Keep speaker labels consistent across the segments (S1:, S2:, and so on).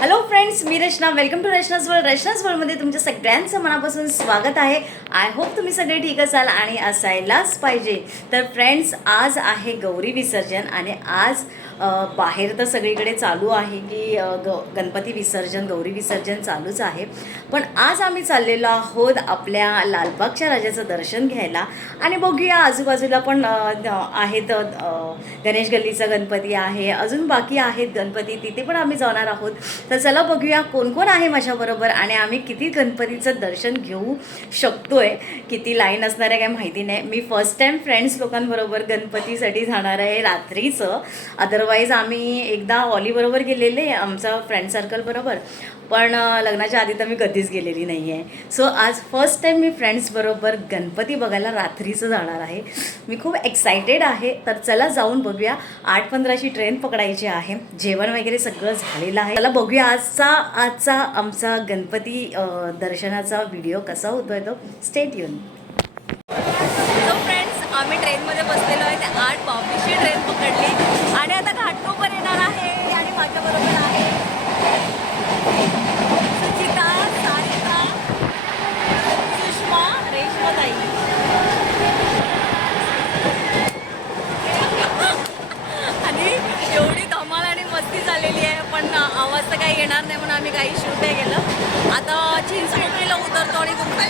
S1: Hello friends me Rachana. Welcome to Rachana's world Rachana's वर्ल्डमध्ये तुमच्या सगळ्यांचं मनापासून स्वागत आहे. आय होप तुम्ही सगळे ठीक असाल आणि असायलाच पाहिजे. तर फ्रेंड्स आज आहे गौरी विसर्जन आणि आज बाहेर तर सगळीकडे चालू आहे की ग गणपती विसर्जन गौरी विसर्जन चालूच आहे. पण आज आम्ही चाललेलो आहोत आपल्या लालबागच्या राजाचं दर्शन घ्यायला. आणि बघूया आजूबाजूला पण आहेत गणेश गल्लीचा गणपती आहे. अजून बाकी आहेत गणपती तिथे पण आम्ही जाणार आहोत. तर चला बघूया कोण कोण आहे माझ्याबरोबर आणि आम्ही किती गणपतीचं दर्शन घेऊ शकतोय किती लाईन असणार आहे काय माहिती नाही. मी फर्स्ट टाईम फ्रेंड्स लोकांबरोबर गणपतीसाठी जाणार आहे रात्रीचं. अदरवाईज आम्ही एकदा ऑलीबरोबर गेलेले आमचा फ्रेंड सर्कल बरोबर. पण लग्नाच्या आधी तर मी कधीच गेलेली नाही आहे सो आज फर्स्ट टाईम मी फ्रेंड्सबरोबर गणपती बघायला रात्रीचं जाणार आहे. मी खूप एक्सायटेड आहे. तर चला जाऊन बघूया. आठ पंधराची ट्रेन पकडायची आहे. जेवण वगैरे सगळं झालेलं आहे. चला बघूया आजचा आजचा आमचा गणपती दर्शनाचा व्हिडिओ कसा होतोय तो. स्टेट येऊन फ्रेंड्स आम्ही ट्रेनमध्ये बसलेलो आहे. ते आठ बावीसची ट्रेन पकडली. आणि आता घाटकोपर येणार आहे. आणि माझ्याबरोबर आहे सुचिता सारिका सुषमा रेशमाताई आणि एवढी धमाल आणि मस्ती झालेली आहे पण आवाज तर काही येणार नाही म्हणून आम्ही काही शूट नाही केलं आता चिंचपोकळीला उतरतो आणि तुम्हाला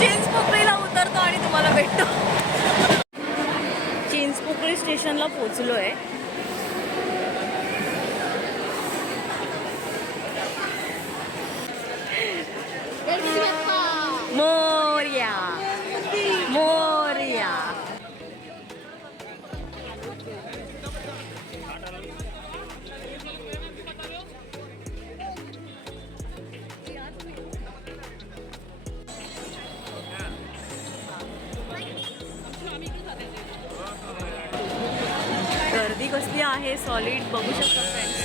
S1: चिंचपोकळीला उतरतो आणि तुम्हाला भेटतो चिंचपोकळी स्टेशनला पोचलो आहे आहे सॉलिड बघू शकता फ्रेंड्स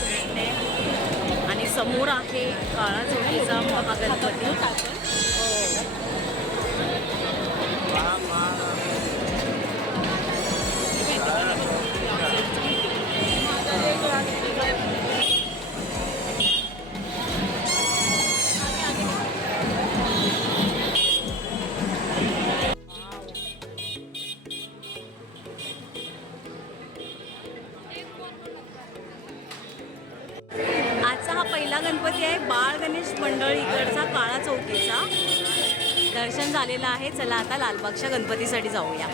S1: आणि समोर आहे काळा जोडीचा महागणपती. आता लालबागच्या गणपतीसाठी जाऊया.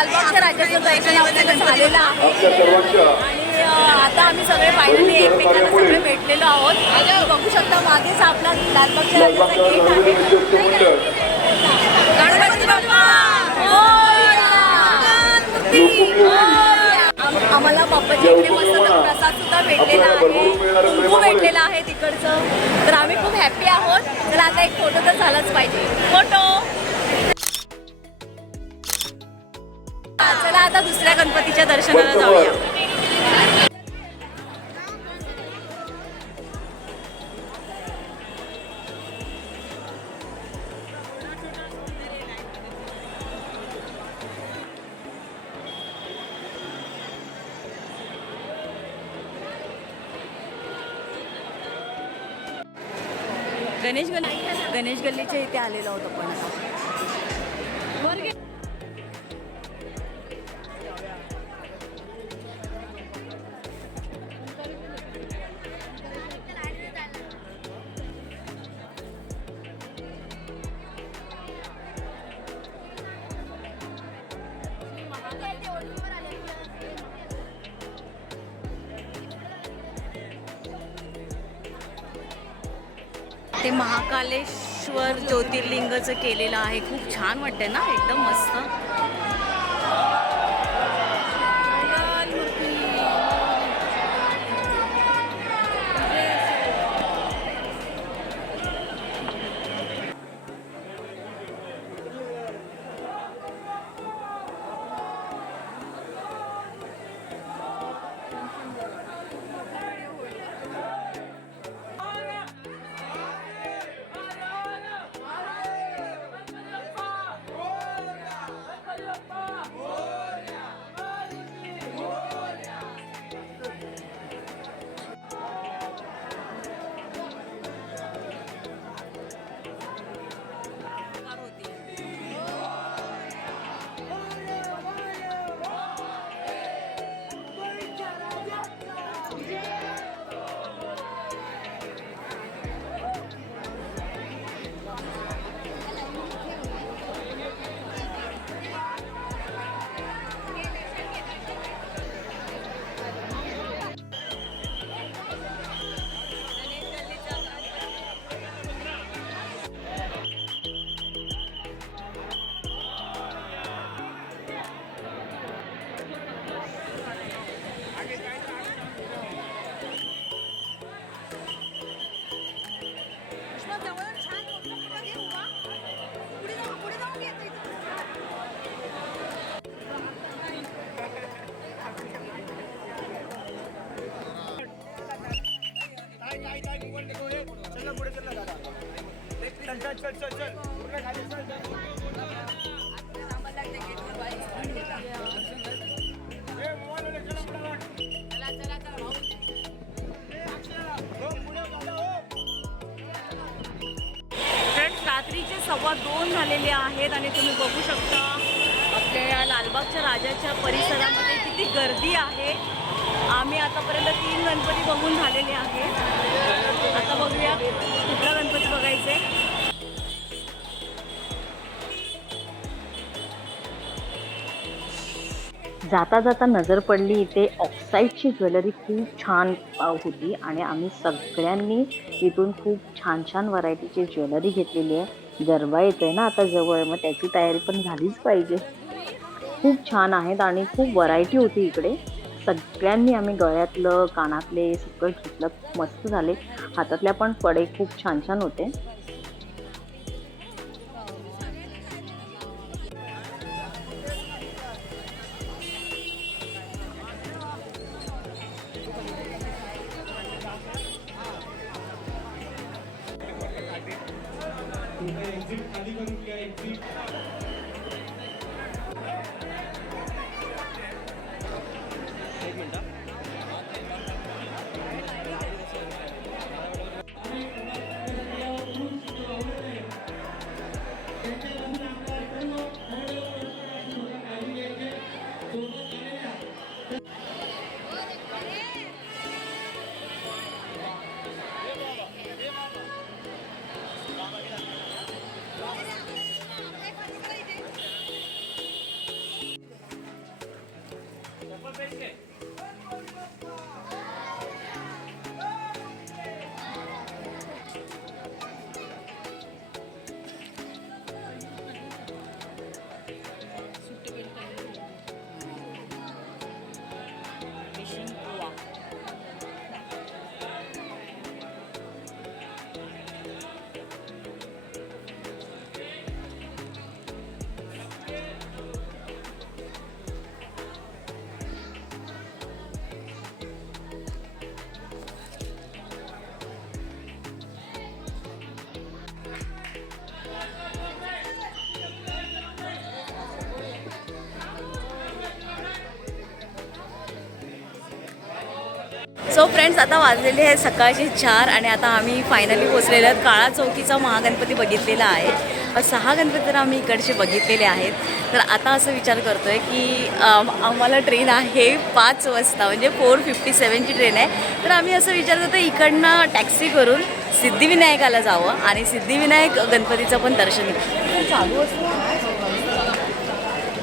S1: लालबागच्या राजाचं दर्शन आपल्याला झालेलं आहे. आणि आता आम्ही सगळे फायनली एकमेकांना सगळे भेटलेलो आहोत. बघू शकता मागेच आपला लालबागच्या राजाचा गेट आहे. गणपती बाप्पा! गणेश गल्ली गणेश गल्लीच्या इथे आलेलो आहोत आपण ते महाकालेश्वर ज्योतिर्लिंगचं केलेलं आहे. खूप छान वाटतंय ना? एकदम मस्त. रात्रीचे सव्वा दोन झालेले आहेत आणि तुम्ही बघू शकता आपल्या या लालबागच्या राजाच्या परिसरामध्ये किती गर्दी आहे. आम्ही आतापर्यंत तीन गणपती बघून झालेले आहेत आता बघूया कुठला गणपती बघायचे. जाता जाता नजर पडली इथे ऑक्साईडची ज्वेलरी खूप छान होती आणि आम्ही सगळ्यांनी इथून खूप छान छान व्हरायटीची ज्वेलरी घेतलेली आहे. गरबा येतोय ना आता जवळ मग त्याची तयारी पण झालीच पाहिजे. खूप छान आहेत आणि खूप व्हरायटी होती इकडे. सगळ्यांनी आम्ही गळ्यातलं कानातले सगळं घेतलं मस्त झाले. हातातल्या पण पडे खूप छान छान होते. सो फ्रेंड्स आता वाजलेले आहे सकाळचे चार आणि आता आम्ही फायनली पोचलेले आहेत. काळा चौकीचा महागणपती बघितलेला आहे. सहा गणपती तर आम्ही इकडचे बघितलेले आहेत. तर आता असं विचार करतो आहे की आम्हाला ट्रेन आहे पाच वाजता म्हणजे फोर फिफ्टी सेवनची ट्रेन आहे. तर आम्ही असं विचार करतो इकडनं टॅक्सी करून सिद्धिविनायकाला जावं आणि सिद्धिविनायक गणपतीचं पण दर्शन घेऊ. चालू असतं.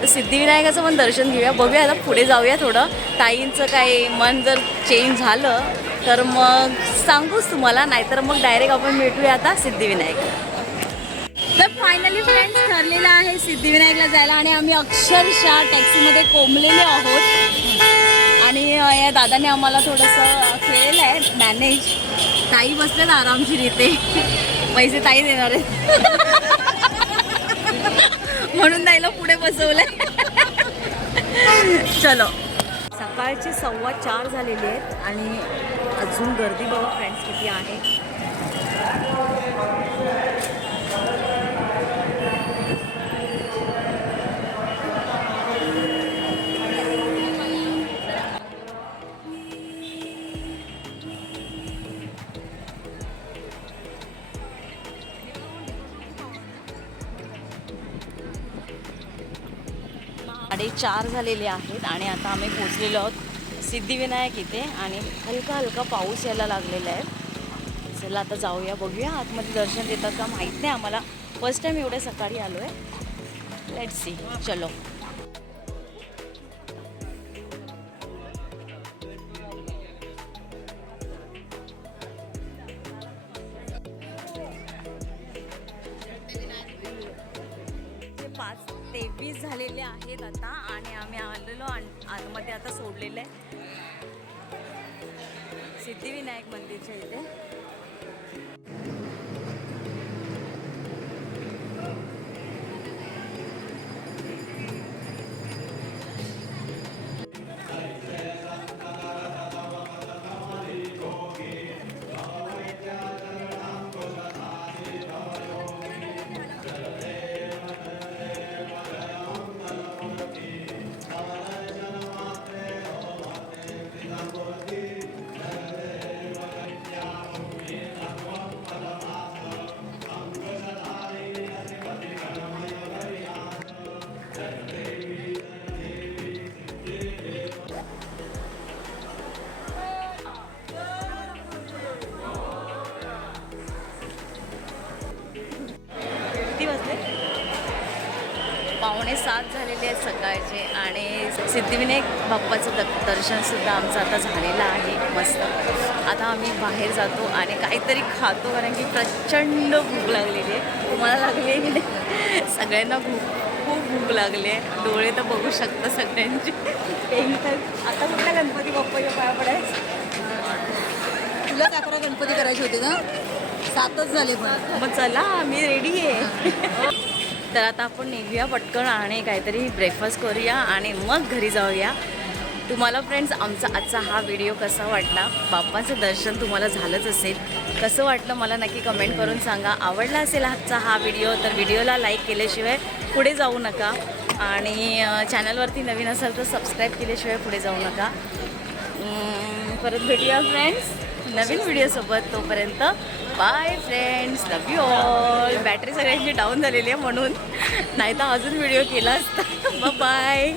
S1: सिद्धिविनायकाचं पण दर्शन घेऊया. बघूया आता पुढे जाऊया थोडं. ताईंचं काही मन जर चेंज झालं तर मग सांगूच तुम्हाला नाहीतर मग डायरेक्ट आपण भेटूया आता सिद्धिविनायक. तर फायनली फ्रेंड्स ठरलेलं आहे सिद्धिविनायकला जायला आणि आम्ही अक्षरशः टॅक्सीमध्ये कोंबलेलो आहोत. आणि या दादाने आम्हाला थोडंसं केलेलं आहे मॅनेज ताई बसल्यात आरामशीर इथे. पैसे ताई देणार आहेत. म्हणून ताईला पुढे बसवलंय. चलो. सकाळचे सव्वा चार झालेले आहेत आणि अजून गर्दी बघा फ्रेंड्स किती आहे. चार झालेले आहेत आणि आता आम्ही पोचलेलो आहोत सिद्धिविनायक इथे आणि हलका हलका पाऊस यायला लागलेला आहे. चला आता जाऊया बघूया आतमध्ये दर्शन देतात का माहीत नाही आम्हाला. फर्स्ट टाईम एवढ्या सकाळी आलो आहे लेट सी चलो. सिद्धिविनायक मंदिरच्या इथे किती पावणे सात झालेले आहेत सकाळचे आणि सिद्धिविनायक बाप्पाचं द दर्शनसुद्धा आमचं आता झालेलं आहे. मस्त. आता आम्ही बाहेर जातो आणि काहीतरी खातो कारण की प्रचंड भूक लागलेली आहे. तुम्हाला लागली आहे की नाही? सगळ्यांना भूक खूप भूक लागली आहे. डोळे तर बघू शकता सगळ्यांचे. आता कुठल्या गणपती बाप्पाच्या पाया पडायचं?
S2: तुलाच अकरा गणपती करायचे होते ना? सातच झाले पण.
S1: मग चला मी रेडी आहे. तर आता आपण निघूया पटकन आणि काहीतरी ब्रेकफास्ट करूया आणि मग घरी जाऊया. तुम्हाला फ्रेंड्स आमचा आजचा हा व्हिडिओ कसा वाटला? बाप्पाचं दर्शन तुम्हाला झालंच असेल. कसं वाटलं मला नक्की कमेंट करून सांगा. आवडला असेल आजचा हा व्हिडिओ तर व्हिडिओला लाईक केल्याशिवाय पुढे जाऊ नका. आणि चॅनलवरती नवीन असाल तर सबस्क्राईब केल्याशिवाय पुढे जाऊ नका. परत भेटूया फ्रेंड्स नवीन व्हिडिओसोबत तोपर्यंत bye friends love you all battery सगळ्यांची डाऊन झालेली आहे म्हणून. नाही तर अजून व्हिडिओ केला असता. बाय